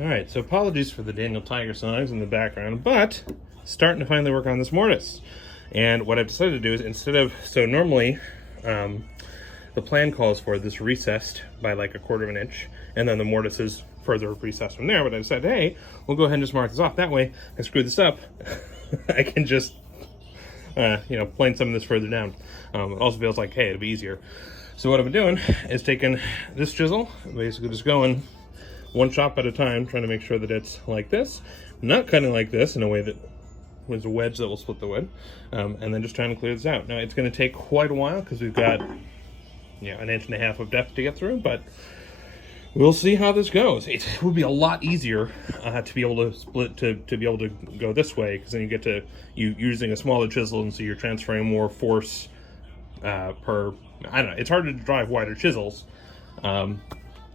All right, so apologies for the Daniel Tiger songs in the background, but starting to finally work on this mortise. And what I've decided to do is so normally the plan calls for this recessed by like 1/4 of an inch, and then the mortise is further recessed from there. But I said, hey, we'll go ahead and just mark this off. That way, I screw this up, I can just, plane some of this further down. It also feels like, hey, it'll be easier. So what I've been doing is taking this chisel, basically just going one chop at a time, trying to make sure that it's like this, not cutting like this in a way that was a wedge that will split the wood, and then just trying to clear this out. Now it's going to take quite a while because we've got 1.5 inches of depth to get through, but we'll see how this goes. It would be a lot easier to be able to split, to be able to go this way, because then you get to using a smaller chisel, and so you're transferring more force per, I don't know, it's harder to drive wider chisels. So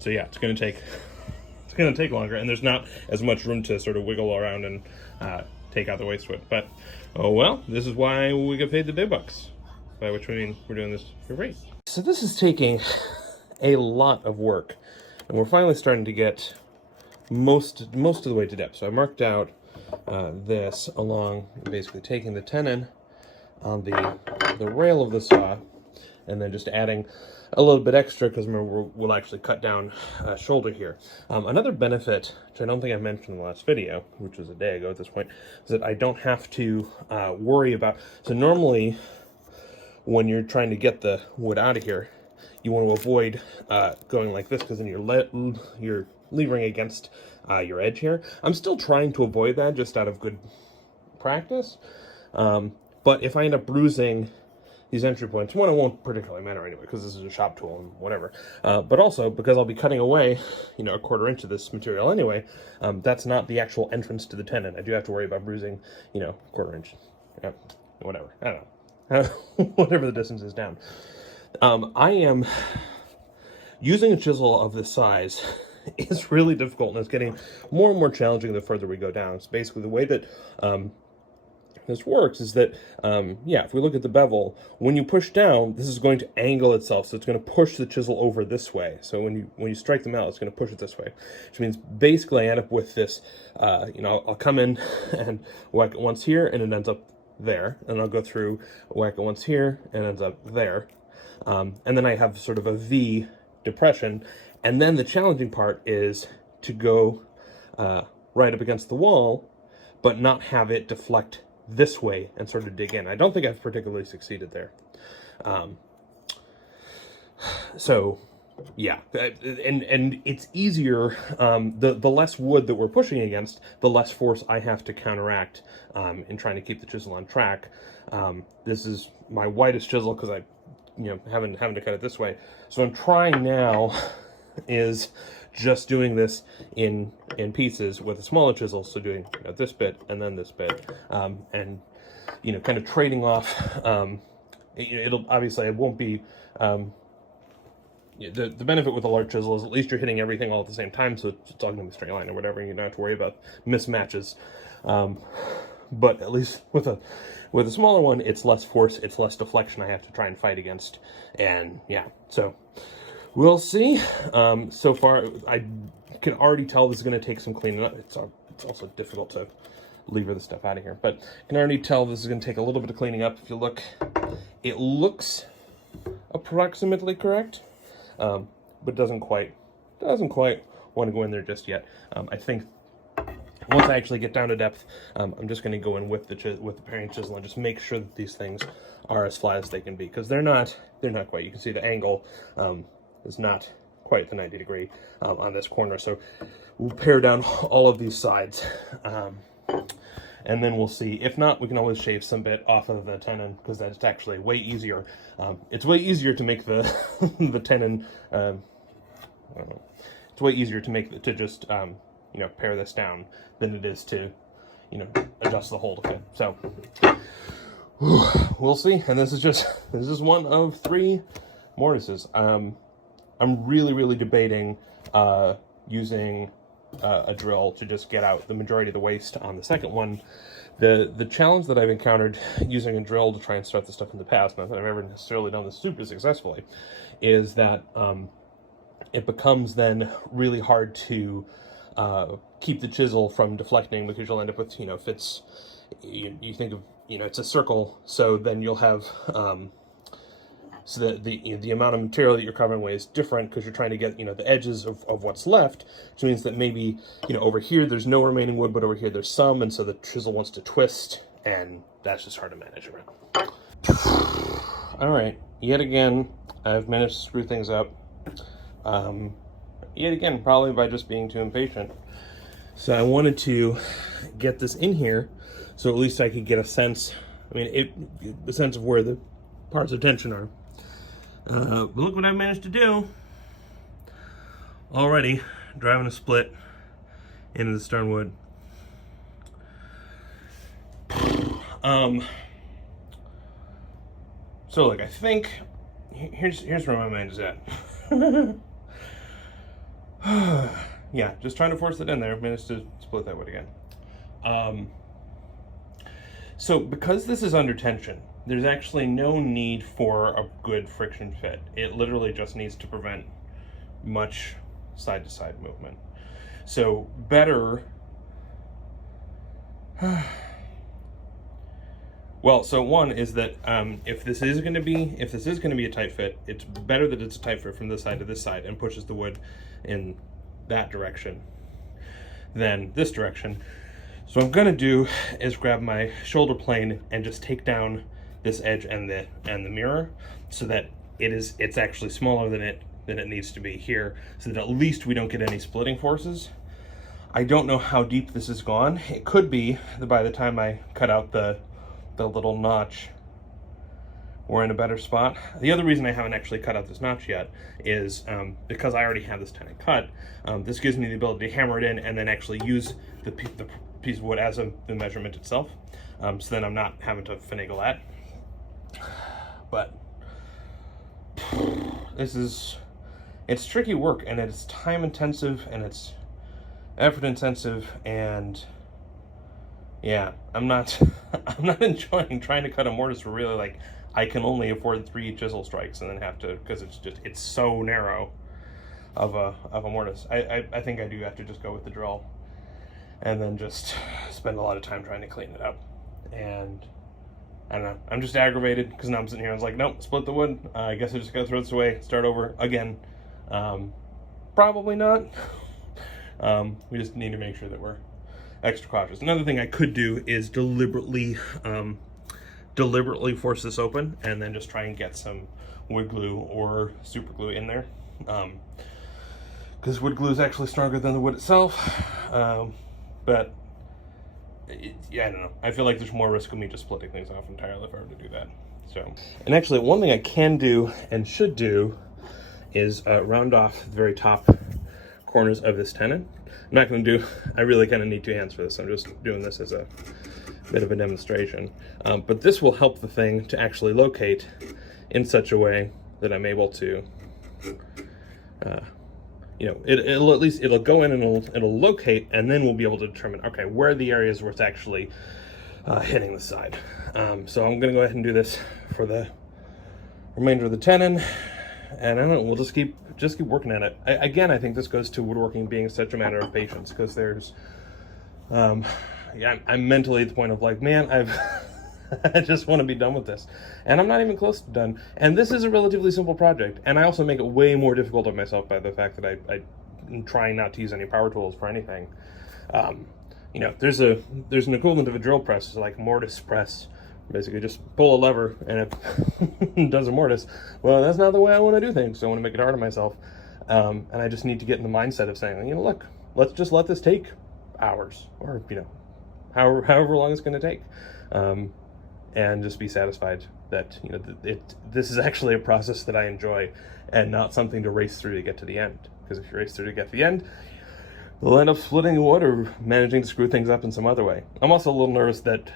yeah, it's going to take longer, and there's not as much room to sort of wiggle around and take out the waste wood. But oh well, this is why we get paid the big bucks, by which we mean we're doing this for free. So this is taking a lot of work, and we're finally starting to get most of the way to depth. So I marked out this along, basically taking the tenon on the rail of the saw, and then just adding a little bit extra, because remember, we'll actually cut down shoulder here. Another benefit, which I don't think I mentioned in the last video, which was a day ago at this point, is that I don't have to worry about, so normally when you're trying to get the wood out of here, you want to avoid going like this, because then you're levering against your edge here. I'm still trying to avoid that just out of good practice, but if I end up bruising these entry points, one, it won't particularly matter anyway, because this is a shop tool and whatever, but also because I'll be cutting away 1/4 inch of this material anyway, that's not the actual entrance to the tenon. I do have to worry about bruising 1/4 inch, whatever, I don't know, whatever the distance is down. I am using a chisel of this size is really difficult, and it's getting more and more challenging the further we go down. So basically the way that this works is that, if we look at the bevel, when you push down, this is going to angle itself, so it's going to push the chisel over this way. So when you strike the mallet, it's going to push it this way, which means basically I end up with this, I'll come in and whack it once here, and it ends up there, and I'll go through, whack it once here, and it ends up there, and then I have sort of a V depression, and then the challenging part is to go right up against the wall, but not have it deflect this way and sort of dig in. I don't think I've particularly succeeded there. So yeah, and it's easier, the less wood that we're pushing against, the less force I have to counteract in trying to keep the chisel on track. This is my widest chisel because I having to cut it this way. So I'm trying now is just doing this in pieces with a smaller chisel, so doing this bit and then this bit, and kind of trading off. It'll obviously, it won't be the benefit with a large chisel is at least you're hitting everything all at the same time, so it's all going to be straight line or whatever, and you don't have to worry about mismatches. But at least with a smaller one, it's less force, it's less deflection I have to try and fight against, and yeah, so we'll see. So far, I can already tell this is going to take some cleaning up. It's also difficult to lever the stuff out of here, but I can already tell this is going to take a little bit of cleaning up. If you look, it looks approximately correct, but doesn't quite want to go in there just yet. I think once I actually get down to depth, I'm just going to go in with the paring chisel and just make sure that these things are as flat as they can be, because they're not quite. You can see the angle is not quite the 90 degree on this corner. So we'll pare down all of these sides, and then we'll see. If not, we can always shave some bit off of the tenon, because that's actually way easier. It's way easier to make the the tenon. It's way easier to just pare this down than it is to adjust the hole to fit. So we'll see. And this is one of 3 mortises. I'm really debating using a drill to just get out the majority of the waste on the second one. The challenge that I've encountered using a drill to try and start this stuff in the past, not that I've ever necessarily done this super successfully, is that it becomes then really hard to keep the chisel from deflecting, because you'll end up with, if it's, you think of, it's a circle, so then you'll have, so that the amount of material that you're covering with is different, because you're trying to get, the edges of what's left, which means that maybe, over here there's no remaining wood, but over here there's some, and so the chisel wants to twist, and that's just hard to manage around. All right, yet again, I've managed to screw things up. Yet again, probably by just being too impatient. So I wanted to get this in here, so at least I could get a sense, the sense of where the parts of tension are. But look what I managed to do. Already driving a split into the stern wood. So look, I think here's where my mind is at. Yeah, just trying to force it in there. Managed to split that wood again. So because this is under tension, there's actually no need for a good friction fit. It literally just needs to prevent much side-to-side movement. So better... Well, so one is that if this is going to be a tight fit, it's better that it's a tight fit from this side to this side and pushes the wood in that direction than this direction. So what I'm going to do is grab my shoulder plane and just take down this edge and the mirror, so that it's actually smaller than it needs to be here, so that at least we don't get any splitting forces. I don't know how deep this has gone. It could be that by the time I cut out the little notch, we're in a better spot. The other reason I haven't actually cut out this notch yet is because I already have this tenon cut. This gives me the ability to hammer it in and then actually use the piece of wood as the measurement itself. So then I'm not having to finagle that. But it's tricky work, and it's time intensive, and it's effort intensive, and yeah, I'm not enjoying trying to cut a mortise where really, like, I can only afford 3 chisel strikes and then have to, because it's so narrow of a mortise. I think I do have to just go with the drill and then just spend a lot of time trying to clean it up. And I don't know, I'm just aggravated because now I'm sitting here and I was like, nope, split the wood. I guess I just gotta throw this away, start over again. Probably not. We just need to make sure that we're extra cautious. Another thing I could do is deliberately force this open and then just try and get some wood glue or super glue in there, because wood glue is actually stronger than the wood itself. But yeah, I don't know, I feel like there's more risk of me just splitting things off entirely if I were to do that. So, and actually one thing I can do and should do is round off the very top corners of this tenon. I'm not going to do, I really kind of need 2 hands for this. I'm just doing this as a bit of a demonstration. But this will help the thing to actually locate in such a way that I'm able to, it'll go in and it'll locate, and then we'll be able to determine, okay, where are the areas where it's actually hitting the side. So I'm going to go ahead and do this for the remainder of the tenon. And I don't know, we'll just keep working at it. Again, I think this goes to woodworking being such a matter of patience, because there's, I'm mentally at the point of like, man, I just want to be done with this. And I'm not even close to done. And this is a relatively simple project. And I also make it way more difficult on myself by the fact that I'm trying not to use any power tools for anything. There's an equivalent of a drill press, like mortise press. Basically just pull a lever and it does a mortise. Well, that's not the way I want to do things, so I want to make it hard on myself. And I just need to get in the mindset of saying, look, let's just let this take hours, or, however long it's going to take. And just be satisfied that, this is actually a process that I enjoy and not something to race through to get to the end. Because if you race through to get to the end, you'll end up splitting wood or managing to screw things up in some other way. I'm also a little nervous that,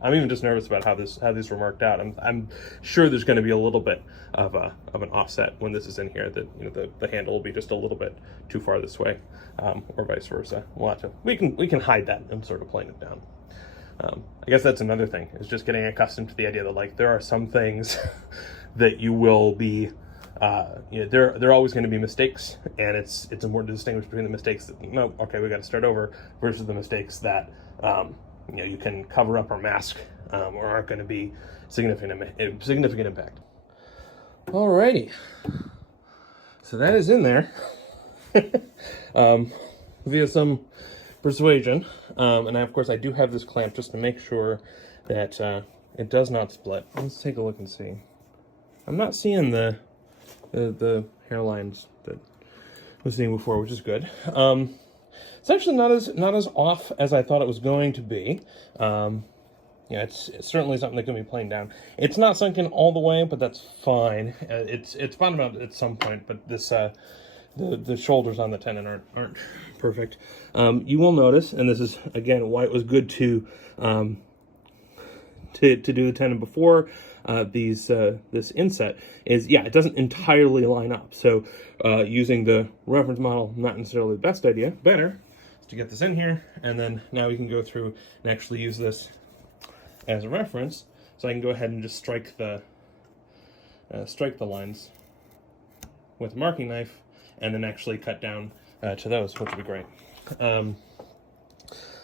I'm even just nervous about how these were marked out. I'm sure there's going to be a little bit of an offset when this is in here, that the handle will be just a little bit too far this way, or vice versa. We'll have to, we can hide that and sort of plane it down. I guess that's another thing, is just getting accustomed to the idea that, like, there are some things that you will be there are always going to be mistakes, and it's important to distinguish between the mistakes that, no, okay, we got to start over, versus the mistakes that you can cover up or mask, or aren't going to be significant impact. Alrighty, so that is in there via some persuasion, and of course I do have this clamp just to make sure that it does not split. Let's take a look and see. I'm not seeing the hairlines that I was seeing before, which is good. It's actually not as off as I thought it was going to be. It's certainly something that can be planed down. It's not sunken all the way, but that's fine. It's bottomed out at some point, but this the shoulders on the tenon aren't perfect. You will notice, and this is again why it was good to do the tenon before this inset, is it doesn't entirely line up. So using the reference model, not necessarily the best idea. Better is to get this in here, and then now we can go through and actually use this as a reference. So I can go ahead and just strike the lines with a marking knife, and then actually cut down to those, which would be great.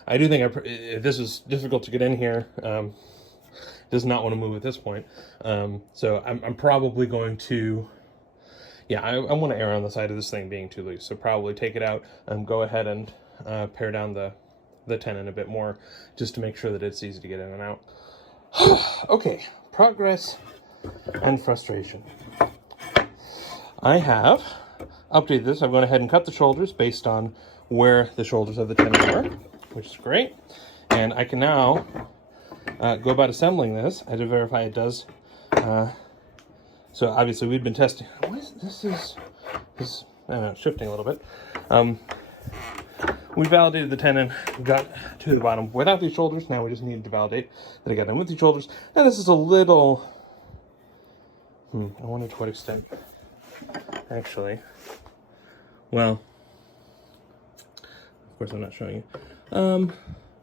I do think if this is difficult to get in here, does not want to move at this point. So I'm probably going to, I want to err on the side of this thing being too loose. So probably take it out and go ahead and pare down the tenon a bit more, just to make sure that it's easy to get in and out. Okay, progress and frustration. I have updated this. I've gone ahead and cut the shoulders based on where the shoulders of the tenon were, which is great. And I can now go about assembling this. I had to verify it does. So obviously we've been testing. This is I don't know, shifting a little bit. We validated the tenon, got to the bottom without these shoulders. Now we just needed to validate that I got them with these shoulders. And this is a little, I wonder to what extent, actually. Well, of course I'm not showing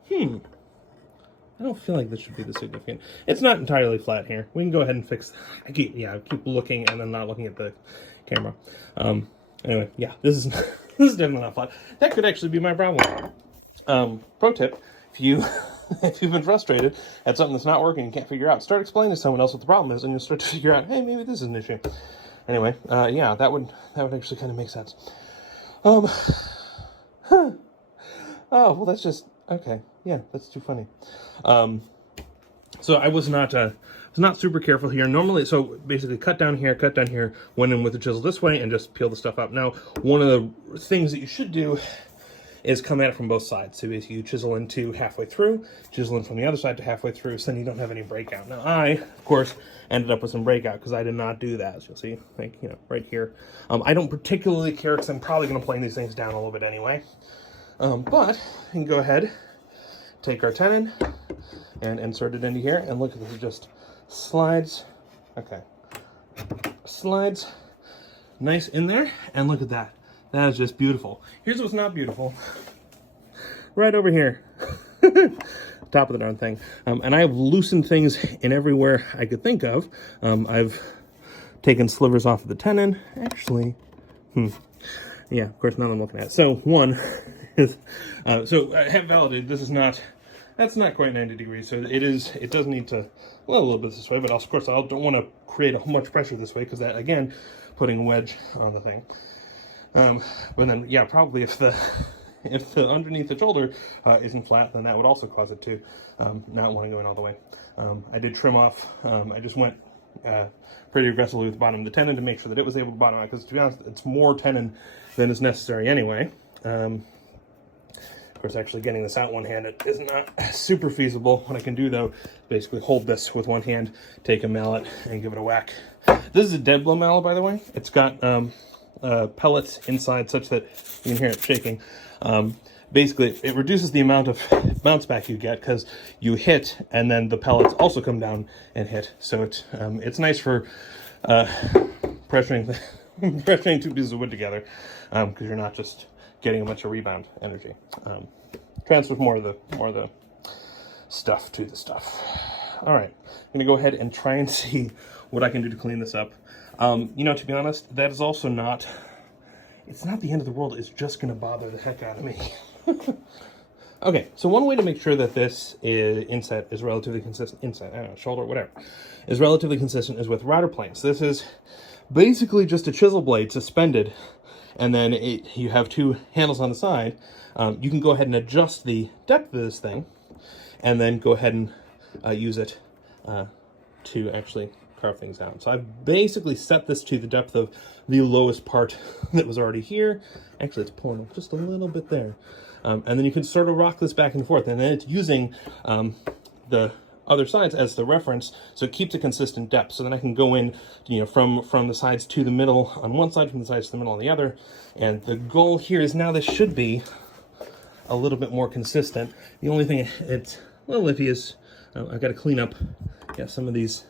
you. I don't feel like this should be the significant. It's not entirely flat here. We can go ahead and fix. I keep looking and then not looking at the camera. Anyway, this is this is definitely not flat. That could actually be my problem. Pro tip: if you've been frustrated at something that's not working and can't figure out, start explaining to someone else what the problem is, and you'll start to figure out, hey, maybe this is an issue. Anyway, that would actually kind of make sense. Oh well, that's just okay. Yeah, that's too funny. So I was not super careful here. Normally, so basically cut down here, went in with the chisel this way, and just peel the stuff up. Now, one of the things that you should do is come at it from both sides. So basically you chisel into halfway through, chisel in from the other side to halfway through, so then you don't have any breakout. Now I, of course, ended up with some breakout because I did not do that, as you'll see, like, right here. I don't particularly care because I'm probably going to plane these things down a little bit anyway. But we can go ahead, take our tenon and insert it into here, and look at this, it just slides. Okay, slides nice in there, and look at that. That is just beautiful. Here's what's not beautiful. Right over here. Top of the darn thing. And I have loosened things in everywhere I could think of. I've taken slivers off of the tenon. Actually, yeah, of course, now I'm looking at it. So one is, so I have validated this is not, that's not quite 90 degrees. So it does need to, well, a little bit this way, but of course I don't want to create much pressure this way because that, again, putting a wedge on the thing. But then, yeah, probably if the underneath the shoulder isn't flat, then that would also cause it to not want to go in all the way. I did trim off. I just went pretty aggressively with the bottom of the tenon to make sure that it was able to bottom out, because to be honest, it's more tenon than is necessary anyway. Of course, actually getting this out one-handed is not super feasible. What I can do, though, is basically hold this with one hand, take a mallet, and give it a whack. This is a dead blow mallet, by the way. It's got pellets inside such that you can hear it shaking. Basically, it reduces the amount of bounce back you get because you hit and then the pellets also come down and hit. So it's nice for pressuring pressuring two pieces of wood together because you're not just getting a bunch of rebound energy. Transfers more of the stuff to the stuff. All right, I'm gonna go ahead and try and see what I can do to clean this up. You know, to be honest, that is also not, it's not the end of the world. It's just going to bother the heck out of me. Okay, so one way to make sure that this inset is relatively consistent, inset, I don't know, shoulder, whatever, is relatively consistent is with router planes. This is basically just a chisel blade suspended, and then you have two handles on the side. You can go ahead and adjust the depth of this thing, and then go ahead and use it to actually carve things out. So I've basically set this to the depth of the lowest part that was already here. Actually, it's pulling just a little bit there. And then you can sort of rock this back and forth, and then it's using the other sides as the reference, so it keeps a consistent depth. So then I can go in, you know, from the sides to the middle on one side, from the sides to the middle on the other. And the goal here is now this should be a little bit more consistent. The only thing it's a little iffy is I've got to clean up, some of these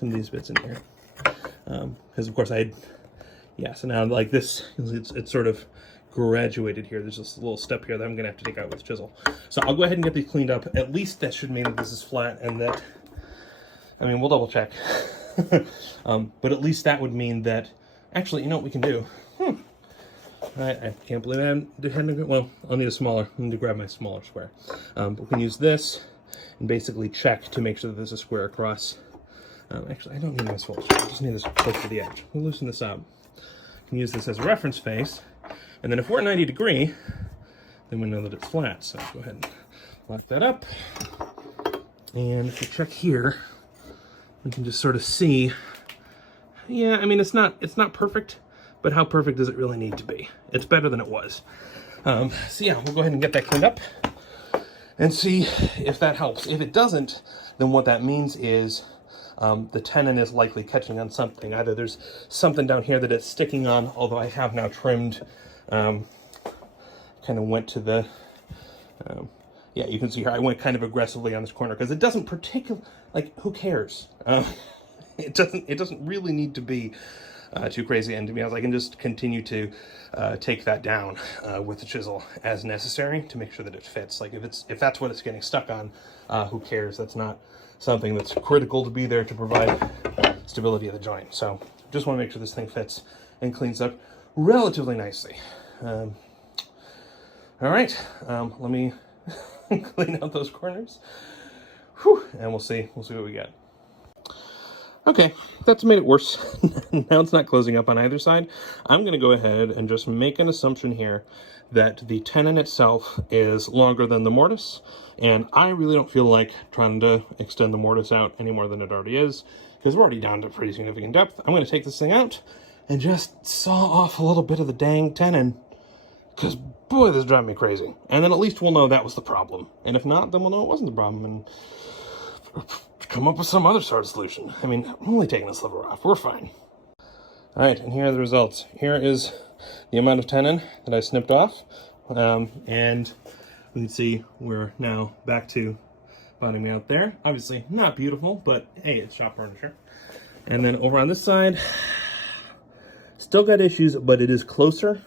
bits in here, because of course so now like this, it's sort of graduated here. There's this little step here that I'm gonna have to take out with a chisel. So I'll go ahead and get these cleaned up. At least that should mean that this is flat, and that, I mean, we'll double check. But at least that would mean that, actually, you know what we can do? I can't believe I hadn't, well, I'll need a smaller, I need to grab my smaller square. But we can use this and basically check to make sure that there's a square across. Actually, I don't need my smaller square, I just need this close to the edge. We'll loosen this up. I can use this as a reference face. And then if we're 90 degree, then we know that it's flat. So go ahead and lock that up. And if we check here, we can just sort of see, yeah, I mean, it's not perfect, but how perfect does it really need to be? It's better than it was. So yeah, we'll go ahead and get that cleaned up and see if that helps. If it doesn't, then what that means is the tenon is likely catching on something. Either there's something down here that it's sticking on, although I have now trimmed, kind of went to the, yeah, you can see here, I went kind of aggressively on this corner because it doesn't particularly, like, who cares? It doesn't really need to be too crazy. And to be honest, I can just continue to take that down with the chisel as necessary to make sure that it fits. Like if that's what it's getting stuck on, who cares? That's not something that's critical to be there to provide stability of the joint. So just want to make sure this thing fits and cleans up relatively nicely. All right, let me clean out those corners. Whew, and we'll see what we get. Okay, that's made it worse. Now it's not closing up on either side. I'm going to go ahead and just make an assumption here that the tenon itself is longer than the mortise, and I really don't feel like trying to extend the mortise out any more than it already is, because we're already down to pretty significant depth. I'm going to take this thing out and just saw off a little bit of the dang tenon, because boy, this is driving me crazy. And then at least we'll know that was the problem. And if not, then we'll know it wasn't the problem, and come up with some other sort of solution. I mean, I'm only taking this sliver off. We're fine. All right, and here are the results. Here is the amount of tenon that I snipped off. And we can see we're now back to bottoming out there. Obviously not beautiful, but hey, it's shop furniture. And then over on this side, still got issues, but it is closer.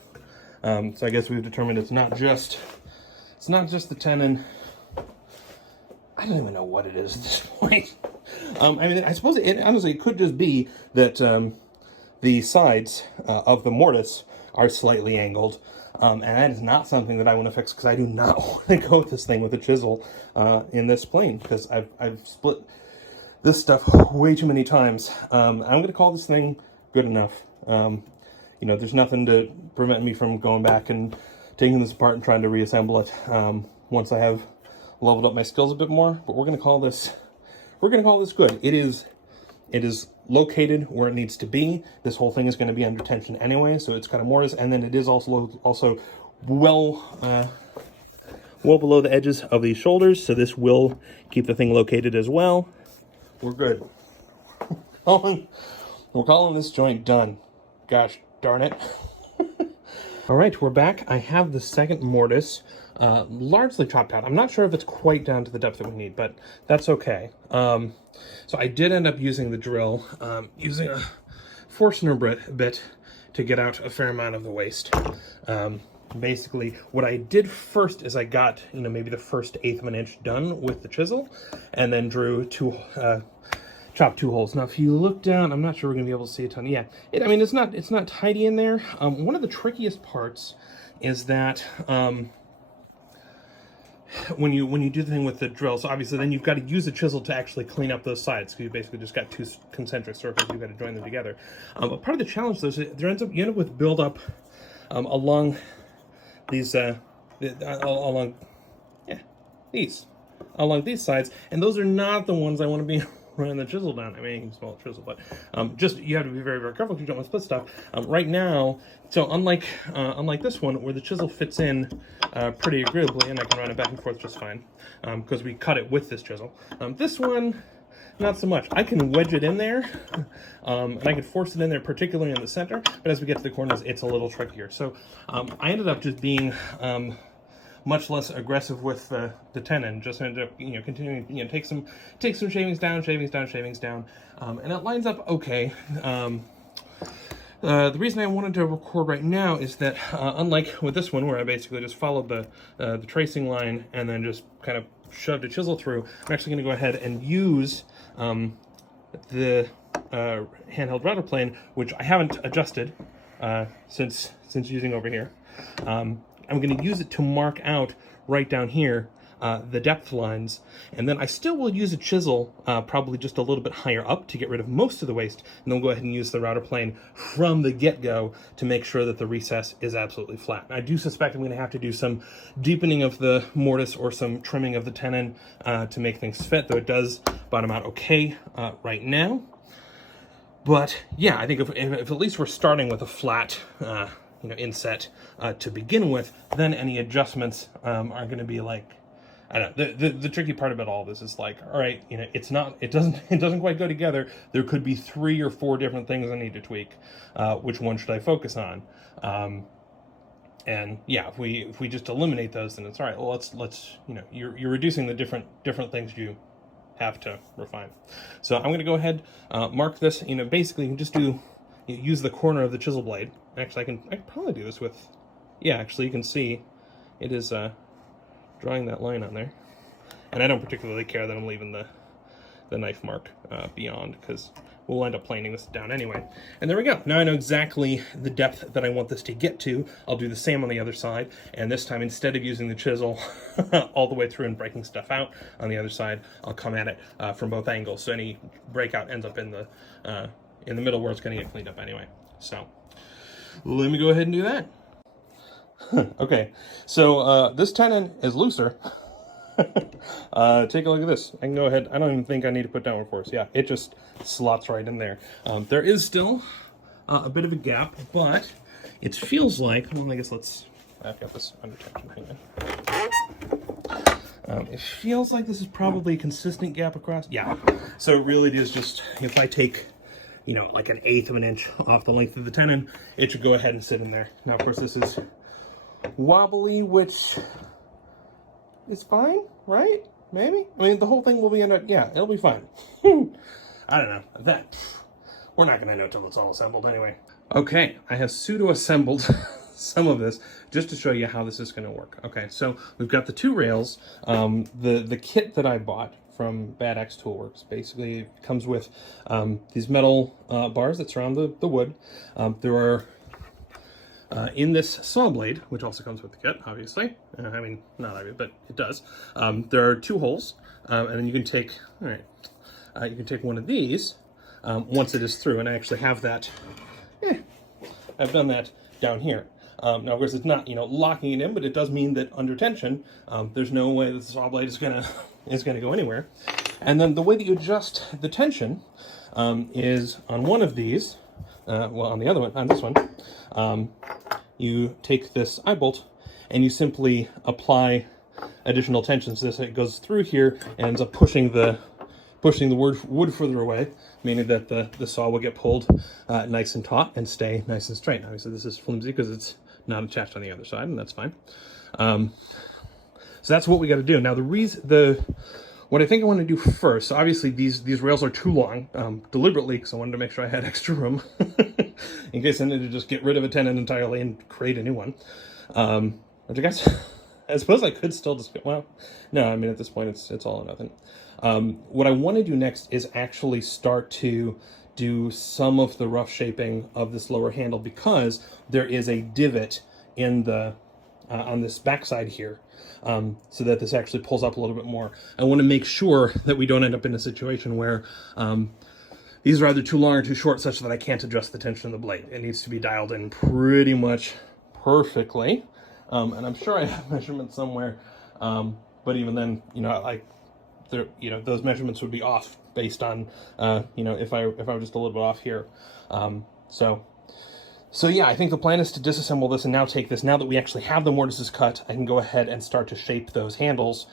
So I guess we've determined it's not just the tenon. I don't even know what it is at this point. I mean, I suppose honestly, it could just be that the sides of the mortise are slightly angled. And that is not something that I want to fix, because I do not want to go with this thing with a chisel in this plane, because I've split this stuff way too many times. I'm going to call this thing good enough. You know, there's nothing to prevent me from going back and taking this apart and trying to reassemble it once I have leveled up my skills a bit more. But we're going to call this good. It is located where it needs to be. This whole thing is going to be under tension anyway, so it's got a mortise, and then it is also well below the edges of these shoulders, so this will keep the thing located as well. We're good. We're calling this joint done. Gosh darn it. All right, we're back. I have the second mortise largely chopped out. I'm not sure if it's quite down to the depth that we need, but that's okay. So I did end up using the drill, using a Forstner bit to get out a fair amount of the waste. Basically, what I did first is I got, maybe the first eighth of an inch done with the chisel, and then drew two chop 2 holes. Now, if you look down, I'm not sure we're gonna be able to see a ton. Yeah, I mean, it's not tidy in there. One of the trickiest parts is that when you do the thing with the drill, so obviously then you've got to use a chisel to actually clean up those sides, because you basically just got 2 concentric circles. You've got to join them together. But part of the challenge, though, is you end up with buildup along these along these sides, and those are not the ones I want to be running the chisel down. I mean, you can small chisel, but just you have to be very, very careful because you don't want to split stuff. Right now, so unlike this one where the chisel fits in pretty agreeably, and I can run it back and forth just fine because we cut it with this chisel. This one, not so much. I can wedge it in there, and I can force it in there, particularly in the center. But as we get to the corners, it's a little trickier. So I ended up just being much less aggressive with the tenon. Just ended up, continuing, take some shavings down, and it lines up okay. The reason I wanted to record right now is that unlike with this one, where I basically just followed the tracing line and then just kind of shoved a chisel through, I'm actually going to go ahead and use the handheld router plane, which I haven't adjusted since using over here. I'm going to use it to mark out right down here the depth lines, and then I still will use a chisel probably just a little bit higher up to get rid of most of the waste, and then we'll go ahead and use the router plane from the get-go to make sure that the recess is absolutely flat. I do suspect I'm going to have to do some deepening of the mortise or some trimming of the tenon to make things fit, though it does bottom out okay right now. But yeah, I think if at least we're starting with a flat inset to begin with, then any adjustments are going to be like, I don't know. The tricky part about all this is like, all right, it doesn't quite go together. There could be 3 or 4 different things I need to tweak. Which one should I focus on? And yeah, if we just eliminate those, then it's all right. Well, let's you're reducing the different things you have to refine. So I'm going to go ahead, mark this. Basically, you can just use the corner of the chisel blade. Actually, I can probably do this with, yeah, actually you can see it is drawing that line on there. And I don't particularly care that I'm leaving the knife mark beyond, because we'll end up planing this down anyway. And there we go. Now I know exactly the depth that I want this to get to. I'll do the same on the other side, and this time instead of using the chisel all the way through and breaking stuff out on the other side, I'll come at it from both angles, so any breakout ends up in the middle where it's going to get cleaned up anyway. So let me go ahead and do that. Okay, so this tenon is looser. Take a look at this. I can go ahead. I don't even think I need to put downward force. Yeah, it just slots right in there. There is still a bit of a gap, but it feels like, well, I guess I've got this under tension. Hang on. It feels like this is probably a consistent gap across. Yeah, so it really is just, if I take like 1/8 of an inch off the length of the tenon, it should go ahead and sit in there. Now, of course, this is wobbly, which is fine, right? Maybe? I mean, the whole thing will be yeah, it'll be fine. I don't know. We're not going to know till it's all assembled anyway. Okay, I have pseudo-assembled some of this just to show you how this is going to work. Okay, so we've got the 2 rails. The kit that I bought from Bad Axe Toolworks basically comes with these metal bars that surround the wood. There are in this saw blade, which also comes with the kit, obviously. I mean, not obvious, but it does. There are 2 holes, and then you can take. All right, you can take one of these once it is through, and I actually have that. I've done that down here. Now, of course, it's not locking it in, but it does mean that under tension, there's no way that the saw blade is gonna go anywhere. And then the way that you adjust the tension is on one of these. Well, on the other one, on this one, you take this eye bolt and you simply apply additional tension. So it goes through here and ends up pushing the wood further away, meaning that the saw will get pulled nice and taut and stay nice and straight. Obviously, this is flimsy because it's not attached on the other side, and that's fine. So that's what we got to do. Now, what I think I want to do first, so obviously these rails are too long, deliberately, because I wanted to make sure I had extra room in case I needed to just get rid of a tenon entirely and create a new one. Which I guess I suppose I could still just, well, no, I mean, at this point, it's all or nothing. What I want to do next is actually start to do some of the rough shaping of this lower handle, because there is a divot in the on this backside here, so that this actually pulls up a little bit more. I want to make sure that we don't end up in a situation where these are either too long or too short, such that I can't adjust the tension of the blade. It needs to be dialed in pretty much perfectly. And I'm sure I have measurements somewhere, but even then, those measurements would be off based on, if I were just a little bit off here. So yeah, I think the plan is to disassemble this and now take this. Now that we actually have the mortises cut, I can go ahead and start to shape those handles.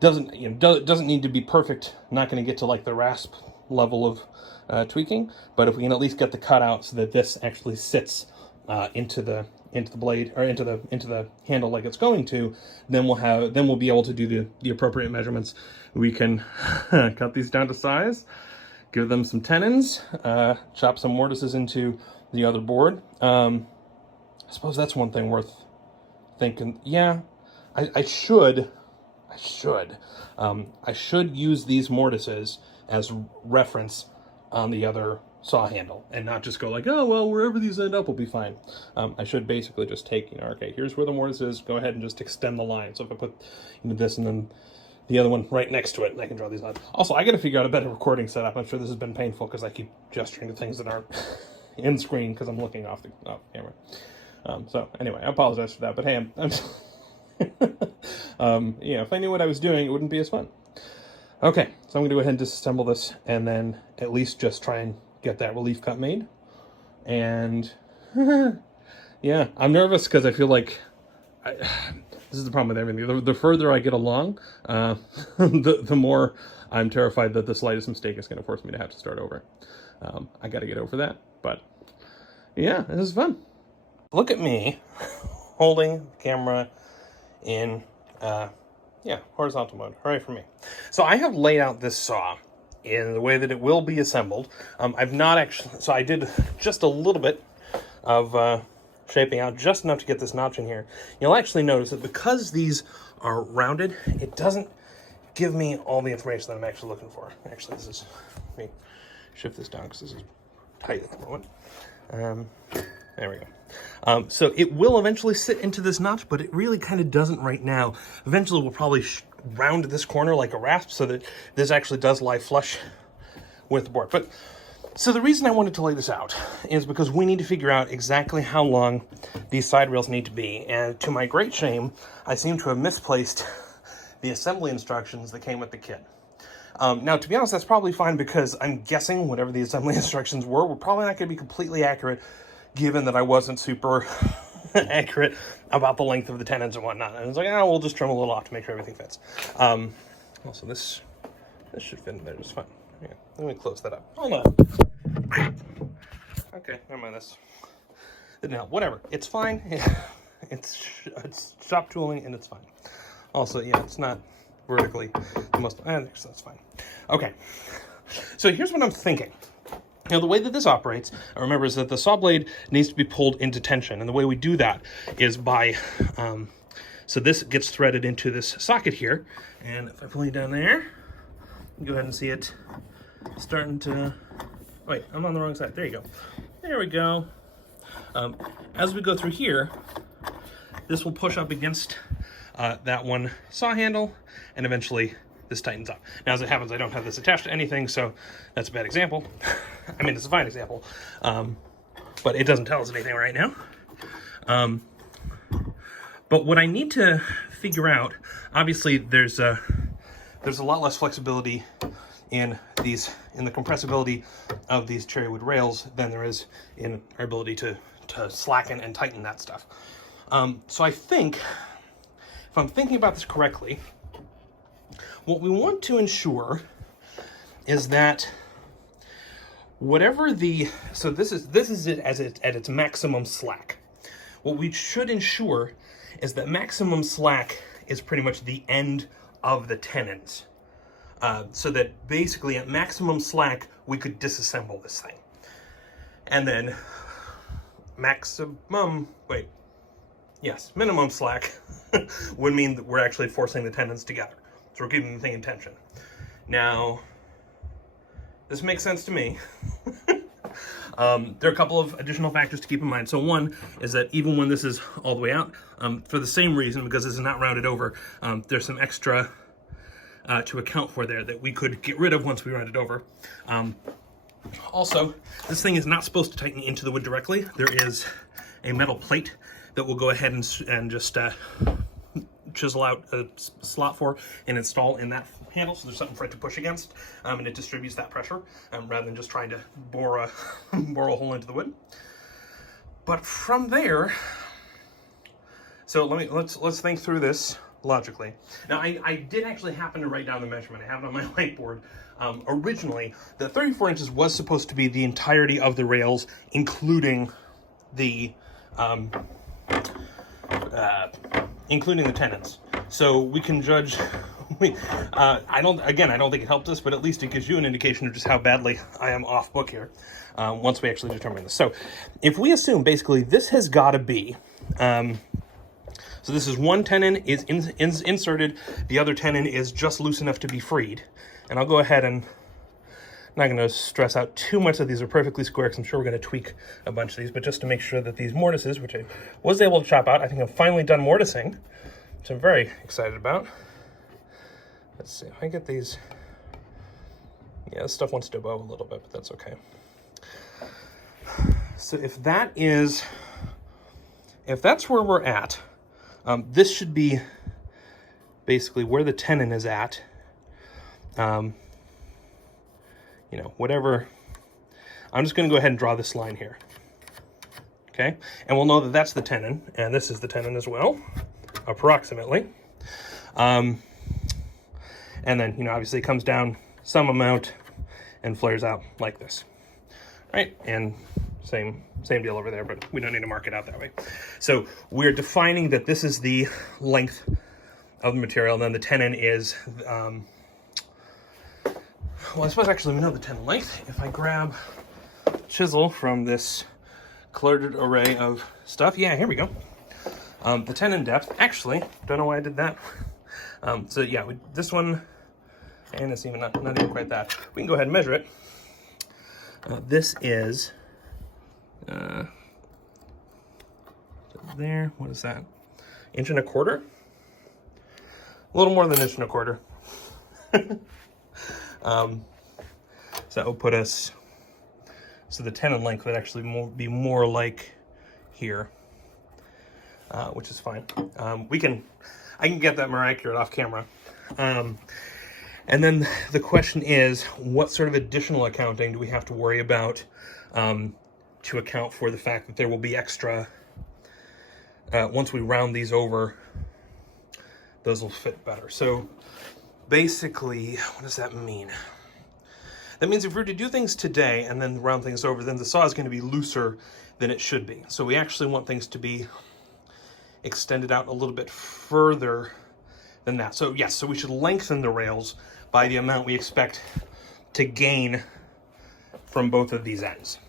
Doesn't need to be perfect. Not going to get to like the rasp level of tweaking, but if we can at least get the cut out so that this actually sits into the blade, or into the handle like it's going to, then we'll be able to do the appropriate measurements. We can cut these down to size, give them some tenons, chop some mortises into the other board. I suppose that's one thing worth thinking. Yeah, I should use these mortises as reference on the other saw handle, and not just go like, oh, well, wherever these end up will be fine. I should basically just take, okay, here's where the mortise is, go ahead and just extend the line. So if I put this and then the other one right next to it, and I can draw these lines. Also, I got to figure out a better recording setup. I'm sure this has been painful because I keep gesturing to things that aren't in screen because I'm looking off camera. So anyway, I apologize for that, but hey, I'm if I knew what I was doing, it wouldn't be as fun. Okay, so I'm going to go ahead and disassemble this, and then at least just try and get that relief cut made. And yeah, I'm nervous because I feel like this is the problem with everything. The further I get along, the more I'm terrified that the slightest mistake is going to force me to have to start over. I got to get over that, but yeah, this is fun. Look at me holding the camera in horizontal mode. Hooray for me. So I have laid out this saw in the way that it will be assembled. I've not actually, so I did just a little bit of shaping out, just enough to get this notch in here. You'll actually notice that because these are rounded, it doesn't give me all the information that I'm actually looking for. Actually, let me shift this down because this is tight at the moment. There we go. So it will eventually sit into this notch, but it really kind of doesn't right now. Eventually we'll probably round this corner like a rasp so that this actually does lie flush with the board. But so the reason I wanted to lay this out is because we need to figure out exactly how long these side rails need to be. And to my great shame, I seem to have misplaced the assembly instructions that came with the kit. Now, to be honest, that's probably fine because I'm guessing whatever the assembly instructions were probably not going to be completely accurate, given that I wasn't super accurate about the length of the tenons and whatnot. And it's like, we'll just trim a little off to make sure everything fits. Also, this should fit in there just fine. Yeah, let me close that up. Hold on. Okay, never mind this. No, whatever. It's fine. It's shop tooling and it's fine. Also, yeah, it's not vertically the most, so that's fine. Okay, so here's what I'm thinking. Now, the way that this operates, remember, is that the saw blade needs to be pulled into tension. And the way we do that is by, so this gets threaded into this socket here. And if I pull you down there, you go ahead and see it starting to, wait, I'm on the wrong side. There you go. There we go. As we go through here, this will push up against that one saw handle, and eventually this tightens up. Now, as it happens, I don't have this attached to anything, so that's a bad example. I mean, it's a fine example, but it doesn't tell us anything right now. But what I need to figure out, obviously, there's a lot less flexibility in the compressibility of these cherry wood rails than there is in our ability to slacken and tighten that stuff. So I think, if I'm thinking about this correctly, what we want to ensure is that whatever so this is it as at its maximum slack. What we should ensure is that maximum slack is pretty much the end of the tenons. So that basically at maximum slack, we could disassemble this thing. And then yes, minimum slack would mean that we're actually forcing the tendons together. So we're keeping the thing in tension. Now, this makes sense to me. There are a couple of additional factors to keep in mind. So one is that even when this is all the way out, for the same reason, because this is not rounded over, there's some extra to account for there that we could get rid of once we round it over. Also, this thing is not supposed to tighten into the wood directly. There is a metal plate that will go ahead and just chisel out a slot for and install in that handle, so there's something for it to push against, and it distributes that pressure rather than just trying to bore a hole into the wood. But from there, so let's think through this logically. Now, I did actually happen to write down the measurement. I have it on my whiteboard. Originally, the 34 inches was supposed to be the entirety of the rails, including the tendons. So we can judge. I don't think it helped us, but at least it gives you an indication of just how badly I am off book here. Once we actually determine this, so if we assume basically this has got to be. So this is one tenon is inserted, the other tenon is just loose enough to be freed. And I'll go ahead and, I'm not going to stress out too much that these are perfectly square, because I'm sure we're going to tweak a bunch of these, but just to make sure that these mortises, which I was able to chop out, I think I'm finally done mortising, which I'm very excited about. Let's see if I get these. Yeah, this stuff wants to bow a little bit, but that's okay. So if that's where we're at, this should be basically where the tenon is at. Whatever. I'm just going to go ahead and draw this line here. Okay, and we'll know that that's the tenon, and this is the tenon as well, approximately. And then, obviously it comes down some amount and flares out like this, right? And same deal over there, but we don't need to mark it out that way. So we're defining that this is the length of the material, and then the tenon is, well, I suppose actually we know the tenon length. If I grab a chisel from this cluttered array of stuff, yeah, here we go. The tenon depth, actually, don't know why I did that. So yeah, this one, and it's even not even quite that. We can go ahead and measure it. This is, there, what is that? 1.25 inches? A little more than 1.25 inches. So that will put us, so the tenon length would actually be more like here, which is fine. I can get that more accurate off camera. And then the question is, what sort of additional accounting do we have to worry about to account for the fact that there will be extra, once we round these over, those will fit better. So basically, what does that mean? That means if we were to do things today and then round things over, then the saw is going to be looser than it should be. So we actually want things to be extended out a little bit further than that. So yes, so we should lengthen the rails by the amount we expect to gain from both of these ends.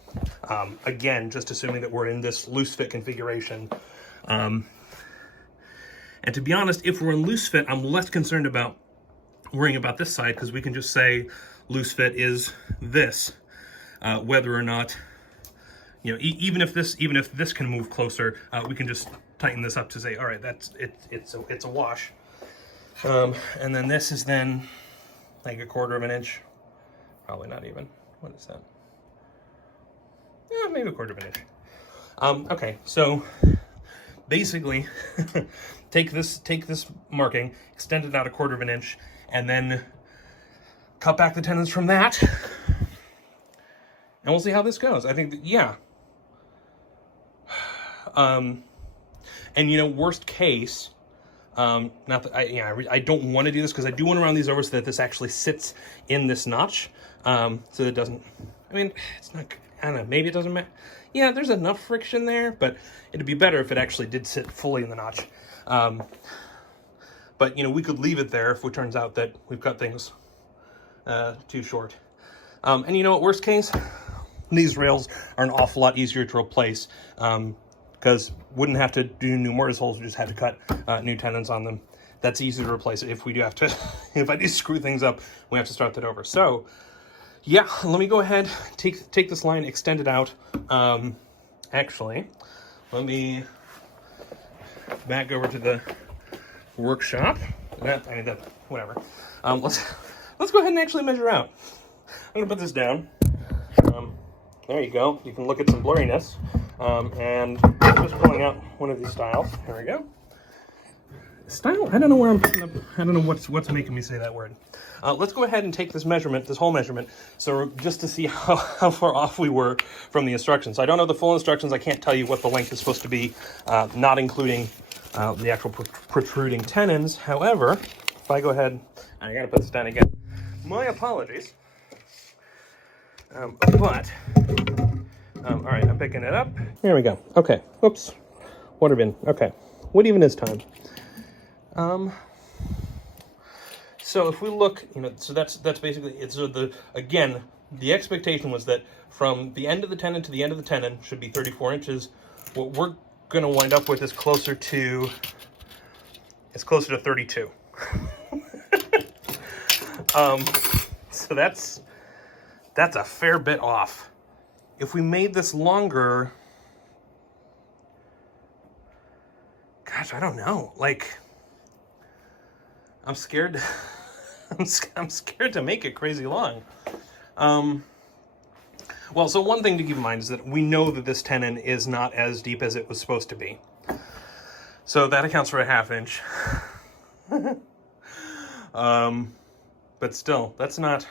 Again, just assuming that we're in this loose fit configuration. And to be honest, if we're in loose fit, I'm less concerned about worrying about this side, because we can just say loose fit is this, whether or not, even if this can move closer, we can just tighten this up to say, all right, that's it's a wash. And then this is then like 1/4 inch, probably not even. What is that? Yeah, maybe 1/4 inch. Okay, so basically, take this marking, extend it out 1/4 inch, and then cut back the tendons from that, and we'll see how this goes. I think that, yeah. And worst case, not that I don't want to do this, because I do want to round these over so that this actually sits in this notch, so that it doesn't. I mean, it's not. I don't know. Maybe it doesn't matter. Yeah, there's enough friction there, but it'd be better if it actually did sit fully in the notch. But we could leave it there if it turns out that we've cut things too short. And worst case, these rails are an awful lot easier to replace because wouldn't have to do new mortise holes, we just have to cut new tenons on them. That's easy to replace it. If we do have to, if I do screw things up, we have to start that over. So yeah, let me go ahead, take this line, extend it out. Actually, let me back over to the workshop. Whatever. Let's go ahead and actually measure out. I'm gonna put this down. There you go. You can look at some blurriness. And just pulling out one of these stiles. Here we go. Style? I don't know where I don't know what's making me say that word. Let's go ahead and take this measurement, this whole measurement, so just to see how far off we were from the instructions. So I don't know the full instructions. I can't tell you what the length is supposed to be, not including the actual protruding tenons. However, if I go ahead, I gotta put this down again. My apologies. All right, I'm picking it up. Here we go. Okay. Oops. Water bin. Okay. What even is time? So if we look, so that's basically it. So the expectation was that from the end of the tenon to the end of the tenon should be 34 inches. What we're going to wind up with is closer to 32. So that's a fair bit off. If we made this longer, gosh, I don't know. Like, I'm scared. I'm scared to make it crazy long. Well, so one thing to keep in mind is that we know that this tenon is not as deep as it was supposed to be. So that accounts for a ½ inch. But still, that's not...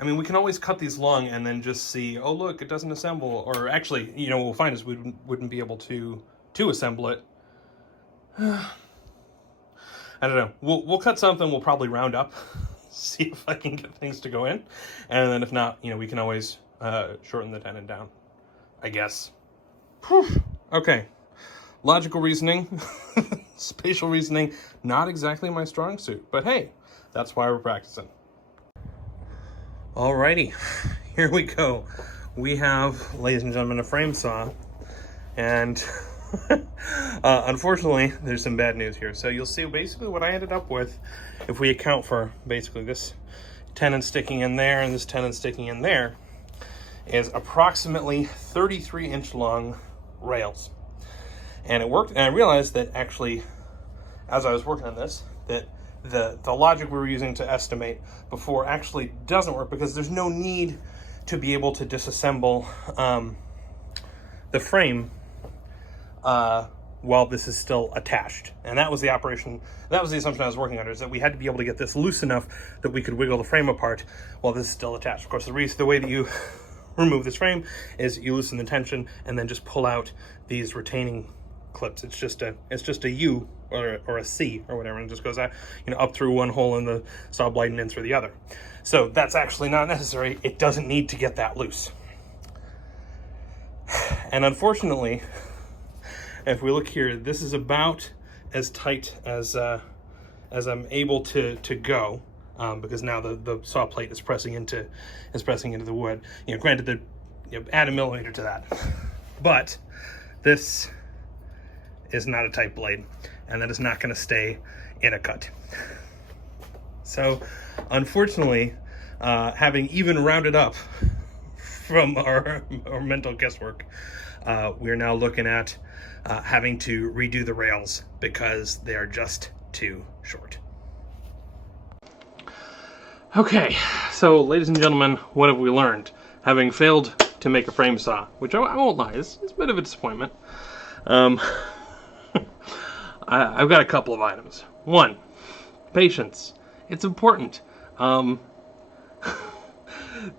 I mean, we can always cut these long and then just see, oh, look, it doesn't assemble. Or actually, what we'll find is we wouldn't be able to assemble it. I don't know. We'll cut something. We'll probably round up, see if I can get things to go in. And then if not, we can always shorten the tenon down, I guess. Whew. Okay. Logical reasoning, spatial reasoning, not exactly my strong suit. But hey, that's why we're practicing. Alrighty, here we go. We have, ladies and gentlemen, a frame saw, and unfortunately, there's some bad news here. So you'll see basically what I ended up with, if we account for basically this tenon sticking in there and this tenon sticking in there, is approximately 33-inch long rails. And it worked, and I realized that actually, as I was working on this, that the logic we were using to estimate before actually doesn't work, because there's no need to be able to disassemble the frame while this is still attached. And that was the operation, that was the assumption I was working under, is that we had to be able to get this loose enough that we could wiggle the frame apart while this is still attached. Of course, the way that you remove this frame is you loosen the tension and then just pull out these retaining clips. It's just a U or a C or whatever, and it just goes out, up through one hole in the saw blade and in through the other. So that's actually not necessary. It doesn't need to get that loose. And unfortunately, if we look here, this is about as tight as I'm able to go, because now the saw plate is pressing into the wood. Granted, add a millimeter to that, but this is not a tight blade, and that is not going to stay in a cut. So, unfortunately, having even rounded up from our mental guesswork, we're now looking at having to redo the rails because they are just too short. Okay, so ladies and gentlemen, what have we learned? Having failed to make a frame saw, which I won't lie, it's a bit of a disappointment. I've got a couple of items. One, patience. It's important.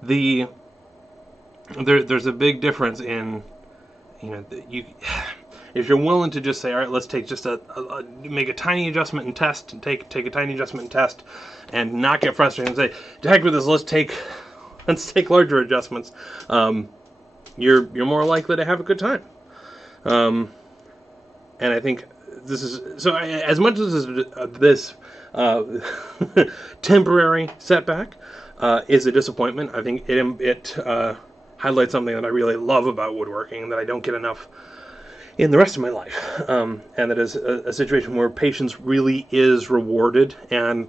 There's a big difference in, if you're willing to just say, all right, let's take just make a tiny adjustment and test, and take a tiny adjustment and test, and not get frustrated and say, to heck with this, let's take larger adjustments. You're more likely to have a good time. And I think this is, so as much as this temporary setback is a disappointment, I think it highlights something that I really love about woodworking that I don't get enough in the rest of my life. And that is a situation where patience really is rewarded, and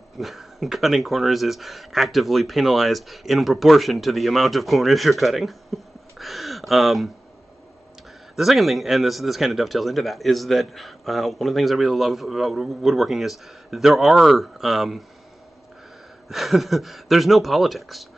cutting corners is actively penalized in proportion to the amount of corners you're cutting. The second thing, and this kind of dovetails into that, is that one of the things I really love about woodworking is there are there's no politics.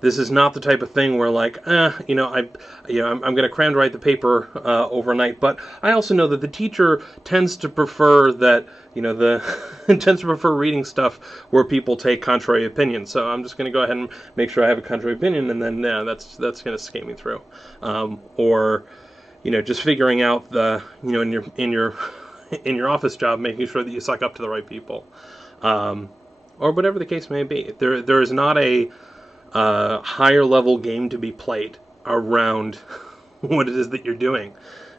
This is not the type of thing where, like, I'm going to cram to write the paper overnight. But I also know that the teacher tends to prefer that, tends to prefer reading stuff where people take contrary opinions. So I'm just going to go ahead and make sure I have a contrary opinion, and then that's going to skate me through. Or, just figuring out the, in your office job, making sure that you suck up to the right people, or whatever the case may be. There is not a higher level game to be played around what it is that you're doing.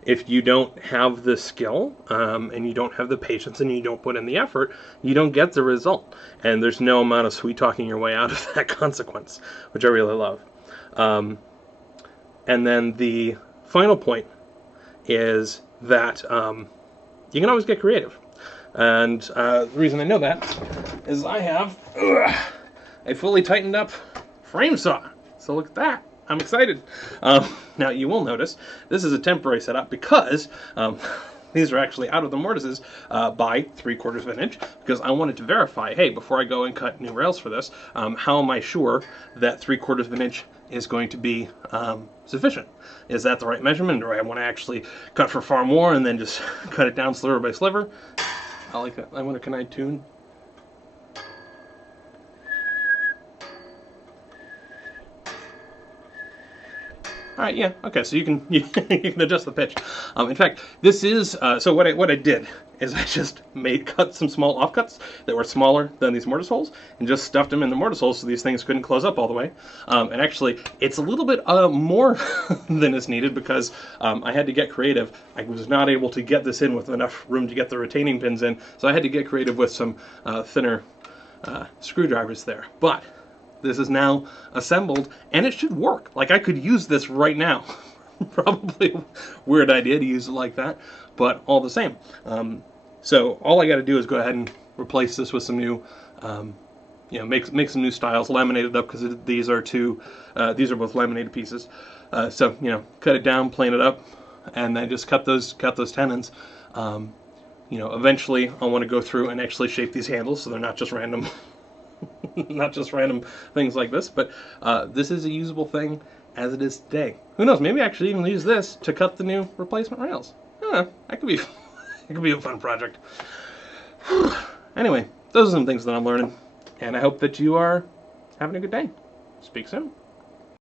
If you don't have the skill, and you don't have the patience, and you don't put in the effort, you don't get the result. And there's no amount of sweet talking your way out of that consequence, which I really love. And then the final point is that you can always get creative. And the reason I know that is I have a fully tightened up frame saw. So look at that. I'm excited. Now you will notice this is a temporary setup because these are actually out of the mortises by 3/4 of an inch, because I wanted to verify, hey, before I go and cut new rails for this, how am I sure that 3/4 of an inch is going to be sufficient? Is that the right measurement, or I want to actually cut for far more and then just cut it down sliver by sliver? I like that. I wonder, can I tune? All right, yeah, okay, so you can adjust the pitch. In fact, this is so what I did is I just cut some small offcuts that were smaller than these mortise holes, and just stuffed them in the mortise holes so these things couldn't close up all the way. And actually, it's a little bit more than is needed, because I had to get creative. I was not able to get this in with enough room to get the retaining pins in, so I had to get creative with some thinner screwdrivers there. But this is now assembled, and it should work. Like, I could use this right now. Probably a weird idea to use it like that, but all the same. So all I got to do is go ahead and replace this with some new, make some new styles, laminate it up, because these are both laminated pieces. So cut it down, plane it up, and then just cut those tenons. Eventually I'll want to go through and actually shape these handles so they're not just random. Not just random things like this, but this is a usable thing as it is today. Who knows? Maybe I actually even use this to cut the new replacement rails. That could be, it could be a fun project. Anyway, those are some things that I'm learning, and I hope that you are having a good day. Speak soon.